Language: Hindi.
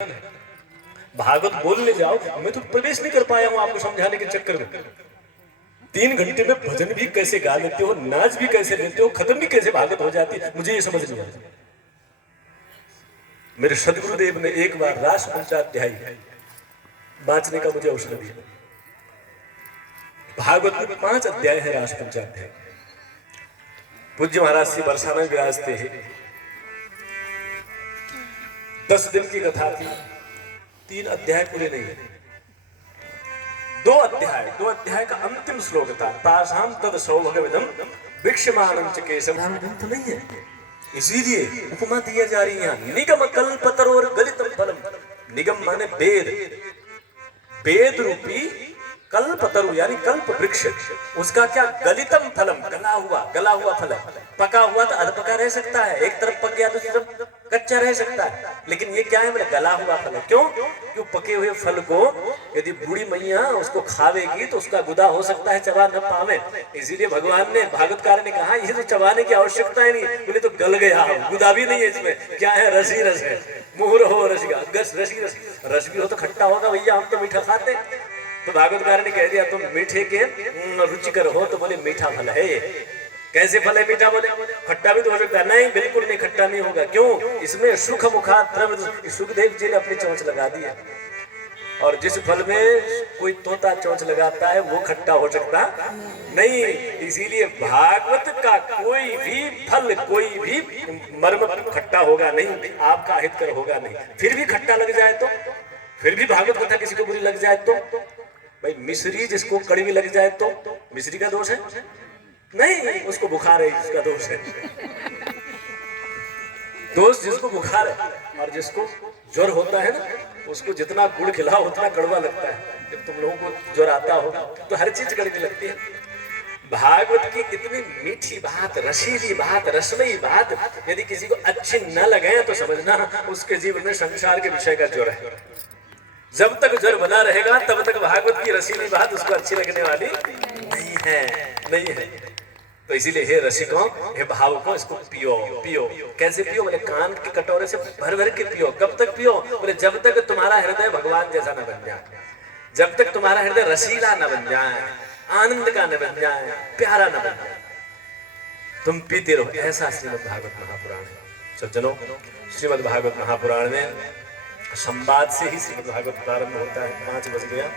भागवत बोलने जाओ, मैं तो प्रवेश नहीं कर पाया हूं आपको समझाने के चक्कर में। 3 घंटे में भजन भी कैसे गा लेते हो, नाच भी कैसे लेते हो, खत्म भी कैसे भागवत हो जाती है, मुझे ये समझ नहीं आता। मेरे सदगुरुदेव ने एक बार रास पंचाध्यायी बांचने का मुझे अवसर दिया। भागवत में 5 अध्याय है रास पंचाध्याय। पूज्य महाराज श्री बरसाना विराजते हैं। 10 दिन की कथा थी, 3 अध्याय पूरे नहीं है। 2 अध्याय का अंतिम श्लोक था, तासाम तद सौभगविदम भिक्षमाणं च केशवम। तो नहीं है, इसीलिए उपमा दिया जा रही है। निगम कल्पतरोर गलितम फलम। निगम माने वेद, वेद रूपी कल्पतरु यानी कल्प वृक्ष, उसका क्या गलितम फलम, गला हुआ फल। पका हुआ तो अध पका रह सकता है, एक तरफ पक गया दूसरी तरफ कच्चा रह सकता है, लेकिन ये क्या है, मेरा गला हुआ फल है। क्यों? क्यों पके हुए फल को यदि बूढ़ी मैया उसको खावेगी तो उसका गुदा हो सकता है चबा न पावे। इसीलिए भगवान ने, भागवतकार ने कहा ये तो चबाने की आवश्यकता ही नहीं, बोले तो गल गया, गुदा भी नहीं है इसमें। क्या है? रसी रस है, मुहर हो रसिका, रसी रस भी हो तो खट्टा होगा भैया, हम तो मीठा खाते। तो भागवतकार ने कह दिया तुम मीठे के रुचिकर हो, तो बोले मीठा फल है। कैसे फल है मीठा? बोले खट्टा भी तो हो सकता है। नहीं, बिल्कुल नहीं, खट्टा नहीं होगा। क्यों? इसमें सुख मुखा द्रव्य, सुखदेव जी ने अपनी चोंच लगा दी है। और जिस फल में कोई तोता चोंच लगाता है वो खट्टा हो सकता नहीं। इसीलिए भागवत का कोई भी फल, कोई भी मर्म खट्टा होगा नहीं, आपका अहितकर होगा नहीं। फिर भी खट्टा लग जाए तो, फिर भी भागवत कथा किसी को बुरी लग जाए तो, भाई मिश्री जिसको कड़वी लग जाए तो मिश्री का दोष है? नहीं, उसको बुखार है, इसका दोष है। दोष जिसको बुखार है, और जिसको ज्वर होता है ना, उसको जितना गुड़ खिलाओ उतना कड़वा लगता है। जब तुम लोगों को ज्वर आता होगा तो हर चीज कड़वी लगती है। भागवत की इतनी मीठी बात, रसीली बात, रसमयी बात यदि किसी को अच्छी न लगे तो समझना उसके जीवन में संसार के विषय का ज्वर है। जब तक ज्वर बना रहेगा तब तक भागवत की रसीली बात उसको अच्छी लगने वाली नहीं है। तो इसीलिए हे रसिकों, हे भावुकों, इसको पियो। कैसे पियो? बोले कान के कटोरे से भर भर के पियो। कब तक पियो? बोले जब तक तुम्हारा हृदय भगवान जैसा न बन जाए, जब तक तुम्हारा हृदय रसीला न बन जाए, आनंद का न बन जाए, प्यारा न बन जाए, तुम पीते रहो। ऐसा श्रीमद् भागवत महापुराण है। सज्जनों, श्रीमद् भागवत महापुराण में संवाद से ही श्रीमद् भागवत प्रारंभ होता है। 5 बज गया।